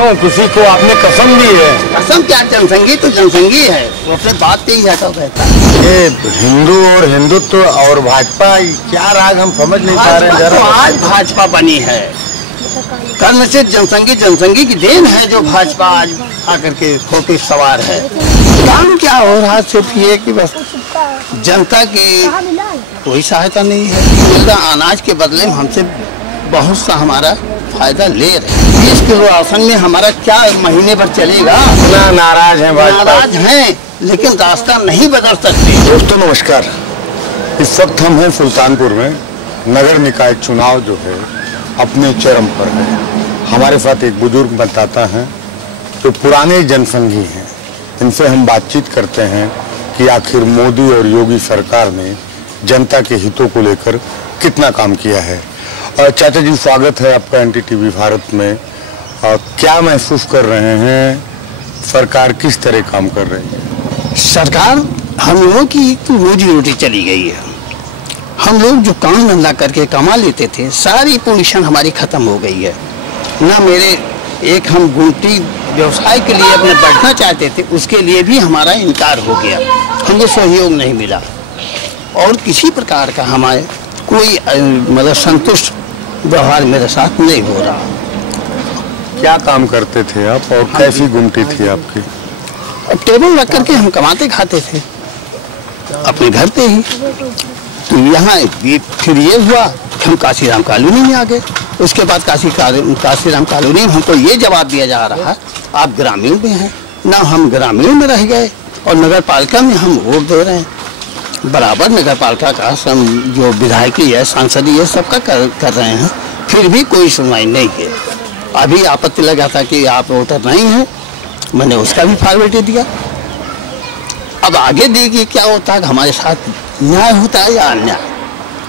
क्यों किसी को आपने कसम दी है? कसम क्या, जनसंगी तो जनसंगी है, वो अपने बात पे ही हटल रहता है। ये हिंदू और हिंदुत्व और भाजपा क्या राग हम समझ नहीं पा रहे हैं जरा। तो आज भाजपा बनी है, कर्म से जनसंगी जनसंगी की देन है जो भाजपा आज आकर के होके सवार है। काम क्या हो रहा सिर्फ ये कि बस जनता की कोई सहायता नहीं है। अनाज के बदले में हमसे बहुत सा हमारा फायदा ले रहे। 20 किलो राशन में हमारा क्या महीने भर चलेगा? नाराज हैं भाजपा, नाराज हैं, लेकिन रास्ता नहीं बदल सकते। दोस्तों नमस्कार, इस वक्त हम हैं सुल्तानपुर में। नगर निकाय चुनाव जो है अपने चरम पर है। हमारे साथ एक बुजुर्ग बताता है जो पुराने जनसंघी हैं। इनसे हम बातचीत करते हैं कि आखिर मोदी और योगी सरकार ने जनता के हितों को लेकर कितना काम किया है। चाचा जी, स्वागत है आपका एनडीटीवी भारत में। क्या महसूस कर रहे हैं, सरकार किस तरह काम कर रही है? सरकार हम लोगों की तो रोजी रोटी चली गई है। हम लोग जो काम धंधा करके कमा लेते थे, सारी पोजीशन हमारी खत्म हो गई है। ना मेरे एक हम गुमटी व्यवसाय के लिए अपने बढ़ना चाहते थे, उसके लिए भी हमारा इनकार हो गया। हमको सहयोग नहीं मिला और किसी प्रकार का हमारे कोई मतलब संतुष्ट व्यवहार मेरे साथ नहीं हो रहा। क्या काम करते थे आप और कैसी गुमटी थी आपकी? अब टेबल रख करके हम कमाते खाते थे अपने घर पे ही। तो यहाँ फिर ये हुआ कि हम काशीराम कॉलोनी में आ गए। उसके बाद काशीराम कॉलोनी में हमको ये जवाब दिया जा रहा, आप ग्रामीण में हैं ना। हम ग्रामीण में रह गए और नगर पालिका में हम वोट दे रहे हैं। बराबर नगर पालिका का जो विधायकी है, सांसदी है, सबका कर रहे हैं, फिर भी कोई सुनवाई नहीं है। अभी आपत्ति लगा था कि आप वोटर नहीं हैं, मैंने उसका भी फॉर्मेलिटी दिया। अब आगे देखिए क्या होता है, हमारे साथ न्याय होता है या अन्याय।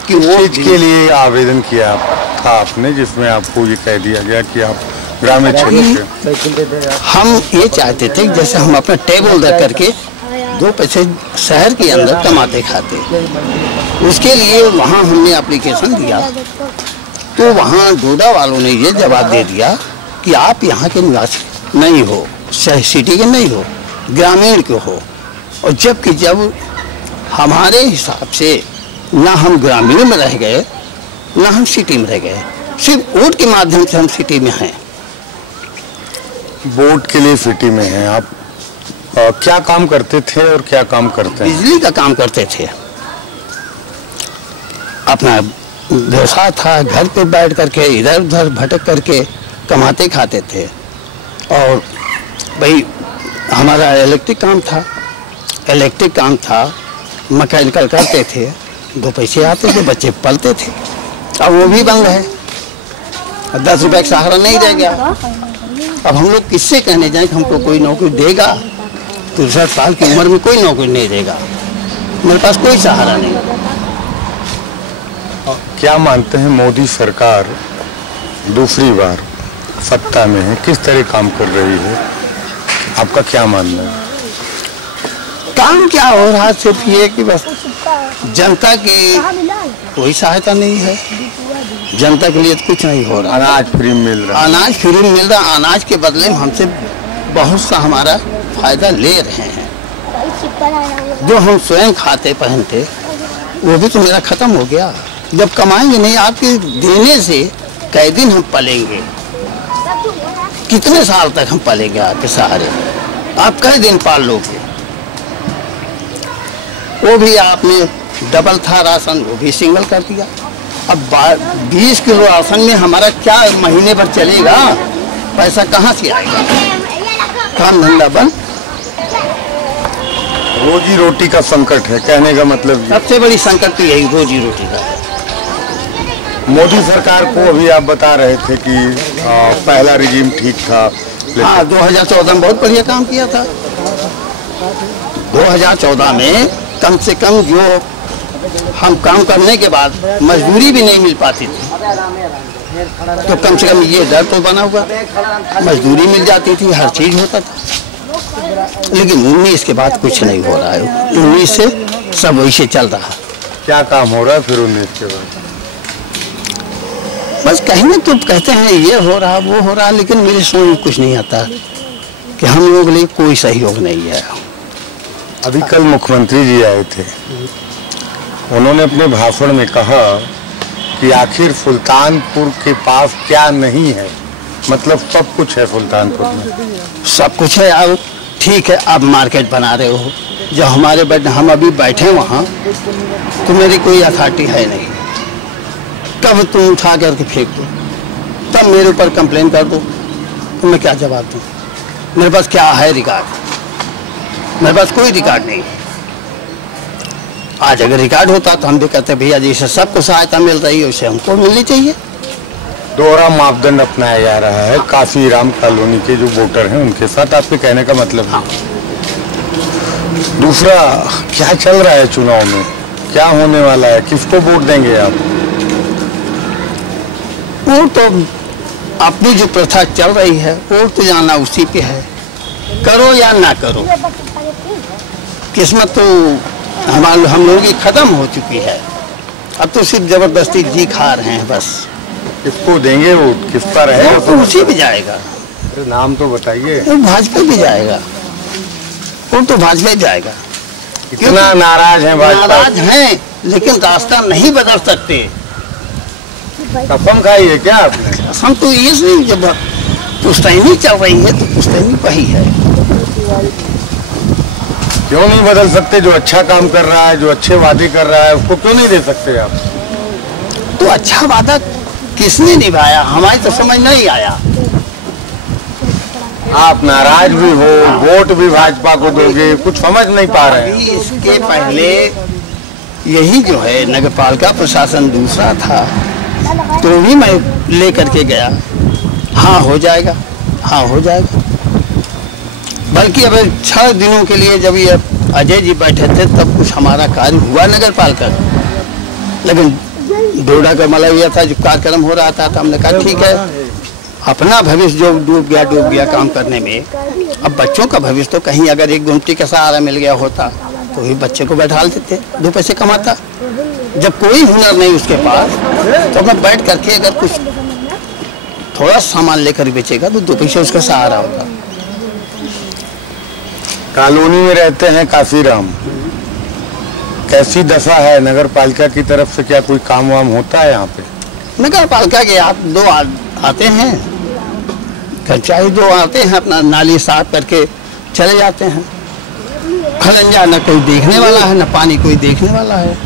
कि वो चीज के लिए आवेदन किया था आपने जिसमें आपको ये कह दिया गया कि आप ग्रामीण क्षेत्र से? हम ये चाहते थे कि जैसे हम अपना टेबल रख करके 2 पैसे शहर के अंदर कमाते खाते, उसके लिए वहाँ हमने एप्लीकेशन दिया। तो वहाँ डोडा वालों ने ये जवाब दे दिया कि आप यहाँ के निवासी नहीं हो, सिटी के नहीं हो, ग्रामीण के हो। और जब हमारे हिसाब से ना हम ग्रामीण में रह गए ना हम सिटी में रह गए, सिर्फ वोट के माध्यम से हम सिटी में हैं। वोट के लिए सिटी में हैं आप। क्या काम करते थे और क्या काम करते हैं? बिजली का काम करते थे, अपना व्यवसाय था। घर पे बैठ करके इधर उधर भटक करके कमाते खाते थे। और भाई हमारा इलेक्ट्रिक काम था, मैकेनिकल करते थे, 2 पैसे आते थे, बच्चे पलते थे। अब वो भी बंद है, 10 रुपए का सहारा नहीं रह गया। अब हम लोग किससे कहने जाएं कि हमको कोई नौकरी देगा? 63 साल की उम्र में कोई नौकरी नहीं देगा, मेरे पास कोई सहारा नहीं। क्या मानते हैं, मोदी सरकार दूसरी बार सत्ता में है, किस तरह काम कर रही है? आपका क्या मानना है? काम क्या हो रहा सिर्फ ये कि बस जनता की कोई सहायता नहीं है। जनता के लिए कुछ नहीं हो रहा। अनाज फ्री मिल रहा, अनाज के बदले में हमसे बहुत सा हमारा फायदा ले रहे हैं। जो हम स्वयं खाते पहनते वो भी तो मेरा खत्म हो गया। जब कमाएंगे नहीं, आपके देने से कई दिन हम पलेंगे? कितने साल तक हम पलेंगे आपके सहारे? आप कई दिन पाल लोगे? वो भी आपने डबल था राशन, वो भी सिंगल कर दिया। अब 20 किलो राशन में हमारा क्या महीने भर चलेगा? पैसा कहाँ से आएगा? काम धंधा बंद। रोजी रोटी का संकट है, कहने का मतलब सबसे बड़ी संकट तो यही रोजी रोटी का। मोदी सरकार को अभी आप बता रहे थे कि पहला रिजीम ठीक था। हाँ, 2014 में बहुत बढ़िया काम किया था। 2014 में कम से कम जो हम काम करने के बाद मजदूरी भी नहीं मिल पाती थी, तो कम से कम ये डर तो बना हुआ, मजदूरी मिल जाती थी, हर चीज होता था। लेकिन 19 के बाद कुछ नहीं हो रहा है। 19 से सब वैसे चल रहा है। क्या काम हो रहा है फिर 19 के बाद? बस कहीं ना तो कहते हैं ये हो रहा वो हो रहा, लेकिन मेरे समझ में कुछ नहीं आता कि हम लोग लिए कोई सहयोग नहीं है। अभी कल मुख्यमंत्री जी आए थे, उन्होंने अपने भाषण में कहा कि आखिर सुल्तानपुर के पास क्या नहीं है, मतलब सब कुछ है सुल्तानपुर में। सब कुछ है। अब ठीक है, आप मार्केट बना रहे हो, जो हमारे हम अभी बैठे वहाँ तो मेरी कोई अथॉरिटी है नहीं, कब तुम उठा करके फेंक दो, तब मेरे ऊपर कंप्लेन कर दो तो मैं क्या जवाब दूँ? मेरे पास क्या है रिकॉर्ड? मेरे पास कोई रिकॉर्ड नहीं। आज अगर रिकॉर्ड होता तो हम भी कहते भैया जैसे सबको सहायता मिल रही है उसे हमको मिलनी चाहिए। दोहरा मापदंड अपनाया जा रहा है काशीराम कॉलोनी के जो वोटर हैं उनके साथ, आपके कहने का मतलब? हाँ। दूसरा, क्या चल रहा है चुनाव में, क्या होने वाला है, किसको वोट देंगे आप? वो तो अपनी जो प्रथा चल रही है वो तो जाना उसी पे है, करो या ना करो। किस्मत तो हम लोगों की खत्म हो चुकी है, अब तो सिर्फ जबरदस्ती जी खा रहे हैं बस। किसको देंगे वोट, किस पर है? तो उसी भी जाएगा। नाम तो बताइए। तो भाजपा भी जाएगा, वो तो भाजपा ही जाएगा। कितना नाराज हैं भाजपा? नाराज हैं लेकिन रास्ता नहीं बदल सकते। कसम खाई है क्या आपने? हम तो ये नहीं, जब पुश्तैनी चल रही है तो पुश्तैनी वही है। क्यों नहीं बदल सकते? जो अच्छा काम कर रहा है, जो अच्छे वादे कर रहा है, उसको क्यों नहीं दे सकते आप? तो अच्छा वादा किसने निभाया, हमारी तो समझ नहीं आया। आप नाराज भी हो, वोट भी भाजपा को दोगे, कुछ समझ नहीं पा रहे हैं। इसके पहले यही जो है नगर पालिका प्रशासन दूसरा था, तो भी मैं लेकर के गया, हाँ हो जाएगा, हाँ हो जाएगा। बल्कि अब 6 दिनों के लिए जब ये अजय जी बैठे थे तब कुछ हमारा कार्य हुआ नगर पालिका, लेकिन डोडा का मलविया था जो कार्यक्रम हो रहा था, तो हमने कहा ठीक है, अपना भविष्य जो डूब गया काम करने में, अब बच्चों का भविष्य तो कहीं अगर एक गुमटी का सहारा मिल गया होता तो भी बच्चे को बैठा देते, 2 पैसे कमाता। जब कोई हुनर नहीं उसके पास तो मैं बैठ करके अगर कुछ थोड़ा सामान लेकर बेचेगा तो 2 पैसे उसका सहारा होगा। कॉलोनी में रहते हैं काशीराम, कैसी दशा है नगर पालिका की तरफ से? क्या कोई काम वाम होता है यहाँ पे? नगर पालिका के आप 2 आते हैं, कर्मचारी 2 आते हैं, अपना नाली साफ करके चले जाते हैं। खलंजा न कोई देखने वाला है, न पानी कोई देखने वाला है।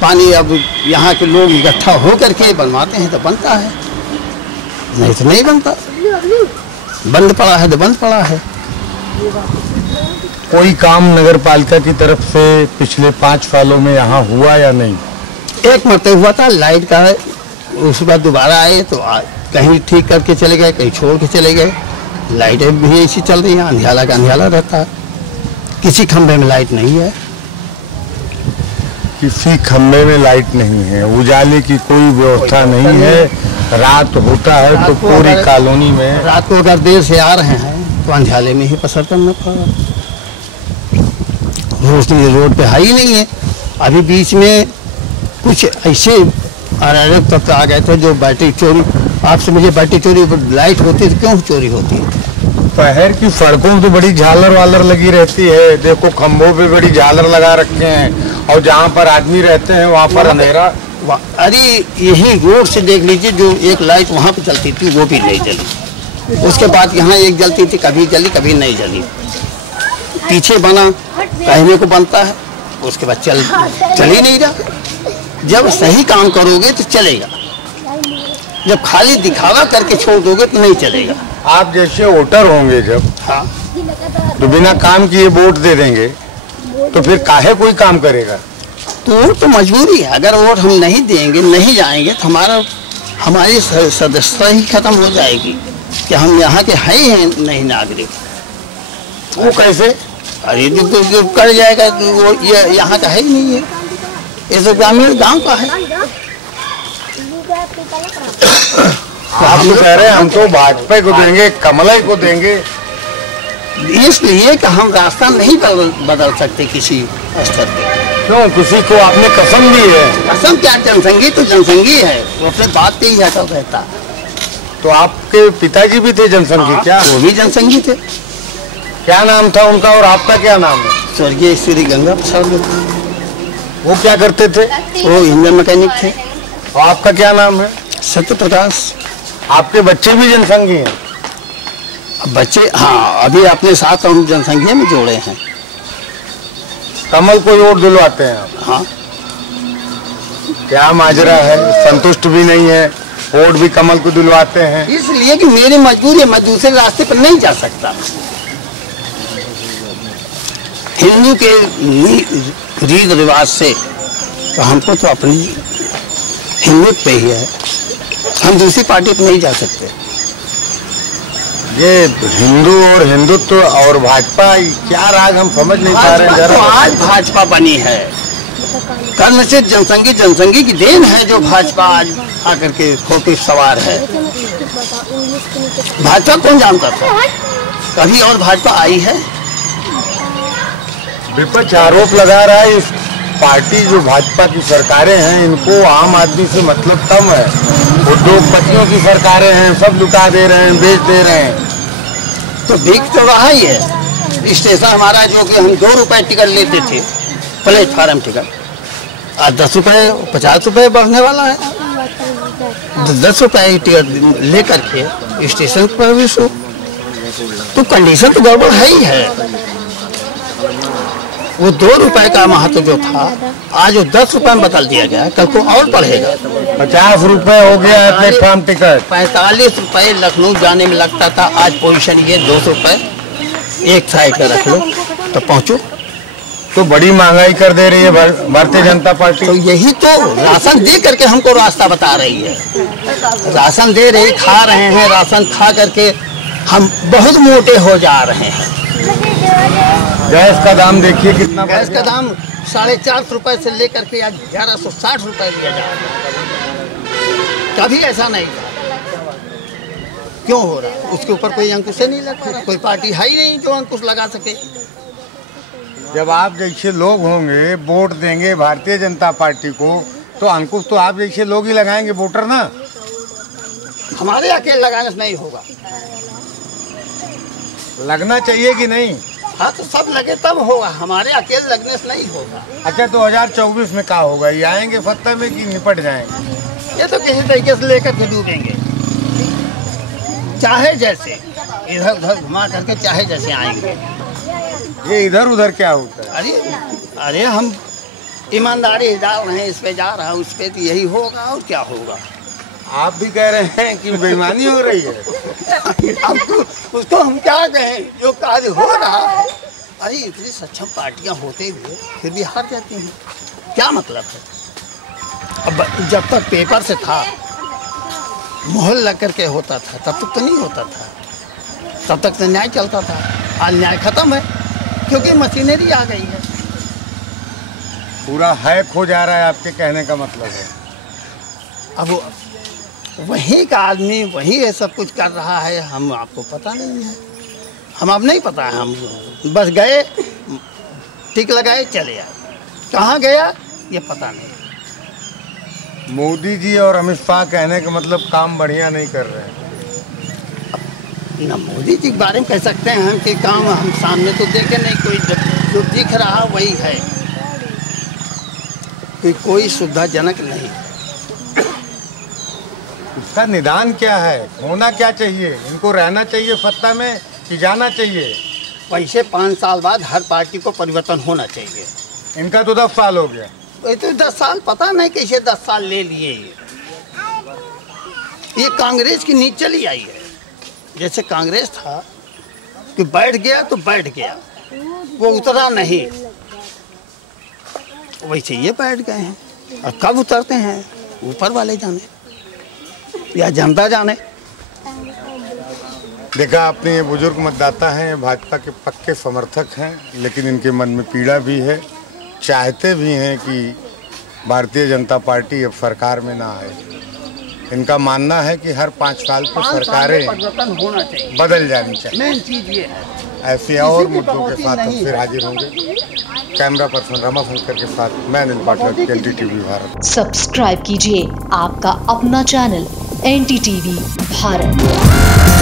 पानी अब यहाँ के लोग इकट्ठा हो करके बनवाते हैं तो बनता है, नहीं तो नहीं बनता। बंद पड़ा है तो बंद पड़ा है। कोई काम नगर पालिका की तरफ से पिछले 5 सालों में यहाँ हुआ या नहीं? एक मरतबा हुआ था लाइट का, उसके बाद दोबारा आए तो कहीं ठीक करके चले गए, कहीं छोड़ के चले गए। लाइटें भी ऐसी चल रही हैं, अंधियाला का अंधियाला रहता है, किसी खंभे में लाइट नहीं है। किसी खंभे में लाइट नहीं है, उजाले की कोई व्यवस्था नहीं है। रात होता है तो पूरी कॉलोनी में, रात को अगर देर से आ रहे हैं तो अंधियाले में ही पसर करना पड़ रहा है। रोशनी रोड पे है ही नहीं है। अभी बीच में कुछ ऐसे अराजक तत्व आ गए थे जो बैटरी चोरी, आपसे मुझे बैटरी चोरी लाइट होती तो क्यों चोरी होती है? शहर की सड़कों पे बड़ी झालर वालर लगी रहती है, देखो खंभों पे बड़ी झालर लगा रखे हैं, और जहाँ पर आदमी रहते हैं वहाँ पर अंधेरा। अरे यही रोड से देख लीजिए, जो एक लाइट वहाँ पे चलती थी वो भी नहीं जली, उसके बाद यहाँ एक जलती थी, कभी जली कभी नहीं जली। पीछे बना कहने को बनता है, उसके बाद चल ही नहीं रहा। जब सही काम करोगे तो चलेगा, जब खाली दिखावा करके छोड़ दोगे तो नहीं चलेगा। आप जैसे वोटर होंगे जब, हाँ, तो बिना काम किए वोट दे देंगे तो फिर काहे कोई काम करेगा? तो मजबूरी है। अगर वोट हम नहीं देंगे, नहीं जाएंगे तो हमारी सदस्यता ही खत्म हो जाएगी कि हम यहाँ के हैं ही नहीं नागरिक। वो कैसे? अरे जो कर जाएगा तो वो ये यहाँ का है ही नहीं है, ये तो ग्रामीण गांव का है। आप तो कह रहे हैं हम तो भाजपा को देंगे, कमला को देंगे, इसलिए कि हम रास्ता नहीं बदल सकते किसी स्तर पे। क्यों, किसी को आपने कसम दी है? कसम क्या, जनसंगी तो जनसंगी है, वो अपने बात पे ही अटल रहता है। तो आपके पिताजी भी थे जनसंघी क्या? वो भी जनसंगी थे। क्या नाम था उनका और आपका क्या नाम है? स्वर्गीय श्री गंगा प्रसाद। वो क्या करते थे? वो इंजन मैकेनिक थे। और आपका क्या नाम है? सत्य प्रकाश। आपके बच्चे भी जनसंघी हैं? बच्चे, हाँ, अभी अपने साथ हम जनसंघी में जोड़े हैं। कमल को वोट दिलवाते हैं आप? हाँ। क्या माजरा है, संतुष्ट भी नहीं है, वोट भी कमल को दिलवाते हैं? इसलिए कि मेरी मजबूरी है, मैं दूसरे रास्ते पर नहीं जा सकता। हिंदू के रीत रिवाज से तो हमको तो अपनी हिंदुत्व पे ही है, हम दूसरी पार्टी पर नहीं जा सकते। ये हिंदू और हिंदुत्व और भाजपा, क्या राग हम समझ नहीं पा रहे हैं तो जरा। आज भाजपा बनी है, कर्म से जनसंघी, जनसंघी की देन है जो भाजपा आज आकर के होके सवार है। भाजपा कौन जानता था, कभी और भाजपा आई है? विपक्ष आरोप लगा रहा है इस पार्टी जो भाजपा की सरकारें हैं इनको आम आदमी से मतलब कम है, उद्योगपतियों की सरकारें हैं, सब लुटा दे रहे हैं, बेच दे रहे हैं। तो बिक तो रहा ही है। स्टेशन हमारा जो कि हम 2 रुपए टिकट लेते थे, प्लेटफार्म टिकट, आज 10 रुपए 50 रुपए बढ़ने वाला है। 10 रुपए टिकट लेकर के स्टेशन पर भी सो, तो कंडीशन तो गड़बड़ है ही है। वो 2 रुपए का महत्व जो था आज वो 10 रुपए में बदल दिया गया, कल को और बढ़ेगा। 50 रुपए हो गया है प्लेटफार्म टिकट। 45 रुपए लखनऊ जाने में लगता था, आज पोजीशन ये 200 रुपए एक साइड का रख लो तो पहुंचो। तो बड़ी महंगाई कर दे रही है भारतीय जनता पार्टी। तो यही तो राशन दे करके हमको रास्ता बता रही है, राशन दे रही, खा रहे हैं, राशन खा करके हम बहुत मोटे हो जा रहे हैं। गैस का दाम देखिए कितना, गैस का दाम 450 रुपए से लेकर के आज 1160 रुपए लिया जा रहा है। कभी ऐसा नहीं था, क्यों हो रहा है? उसके ऊपर कोई अंकुश नहीं लगा रहा, कोई पार्टी है ही नहीं जो अंकुश लगा सके। जब आप जैसे लोग होंगे वोट देंगे भारतीय जनता पार्टी को, तो अंकुश तो आप जैसे लोग ही लगाएंगे वोटर ना। हमारे अकेले लगाने से नहीं होगा, लगना चाहिए कि नहीं? हाँ तो सब लगे तब होगा, हमारे अकेले लगने से नहीं होगा। अच्छा 2024 में क्या होगा, ये आएंगे सत्ता में कि निपट जाएंगे? ये तो किसी तरीके से लेकर के डूबेंगे, चाहे जैसे इधर उधर घुमा करके चाहे जैसे आएंगे। ये इधर उधर क्या होता है? अरे हम ईमानदारी डाल रहे हैं, इस पे जा रहा है उस पे, तो यही होगा और क्या होगा। आप भी कह रहे हैं कि बेईमानी हो रही है। उसको हम क्या कहें, जो कार्य हो रहा है। अरे इतनी सक्षम पार्टियां होते हुए फिर भी हार जाती हैं, क्या मतलब है? अब जब तक पेपर से था, मोहर लग करके होता था, तब तक तो नहीं होता था, तब तक तो न्याय चलता था। आज न्याय खत्म है क्योंकि मशीनरी आ गई है। पूरा हैक हो जा रहा है, आपके कहने का मतलब है। अब वही का आदमी वही ये सब कुछ कर रहा है, हम आपको पता नहीं है, हम अब नहीं पता है, हम बस गए, टिक लगाए, चले आए, कहाँ गया ये पता नहीं। मोदी जी और अमित शाह कहने का मतलब काम बढ़िया नहीं कर रहे हैं। ना मोदी जी के बारे में कह सकते हैं हम कि काम हम सामने तो देखे नहीं, कोई जो दिख रहा वही है, कोई सुविधाजनक नहीं। इसका निदान क्या है, होना क्या चाहिए? इनको रहना चाहिए सत्ता में कि जाना चाहिए? वैसे 5 साल बाद हर पार्टी को परिवर्तन होना चाहिए। इनका तो 10 साल हो गया। तो 10 साल पता नहीं कैसे 10 साल ले लिए। ये कांग्रेस की नींद चली आई है। जैसे कांग्रेस था कि बैठ गया तो बैठ गया, वो उतरा नहीं, वैसे ये बैठ गए हैं। और कब उतरते हैं ऊपर वाले जाने या जनता जाने। देखा आपने, ये बुजुर्ग मतदाता हैं, भाजपा के पक्के समर्थक हैं, लेकिन इनके मन में पीड़ा भी है, चाहते भी हैं कि भारतीय जनता पार्टी अब सरकार में ना आए। इनका मानना है कि हर 5 साल पर सरकारें परिवर्तन होना चाहिए, बदल जानी चाहिए। मेन चीज ये है। ऐसे और मुद्दों के साथ हम फिर हाजिर होंगे। कैमरा पर्सन रमाशंकर के साथ मैं अनिल पाठक, NDTV भारत। सब्सक्राइब कीजिए आपका अपना चैनल NDTV भारत।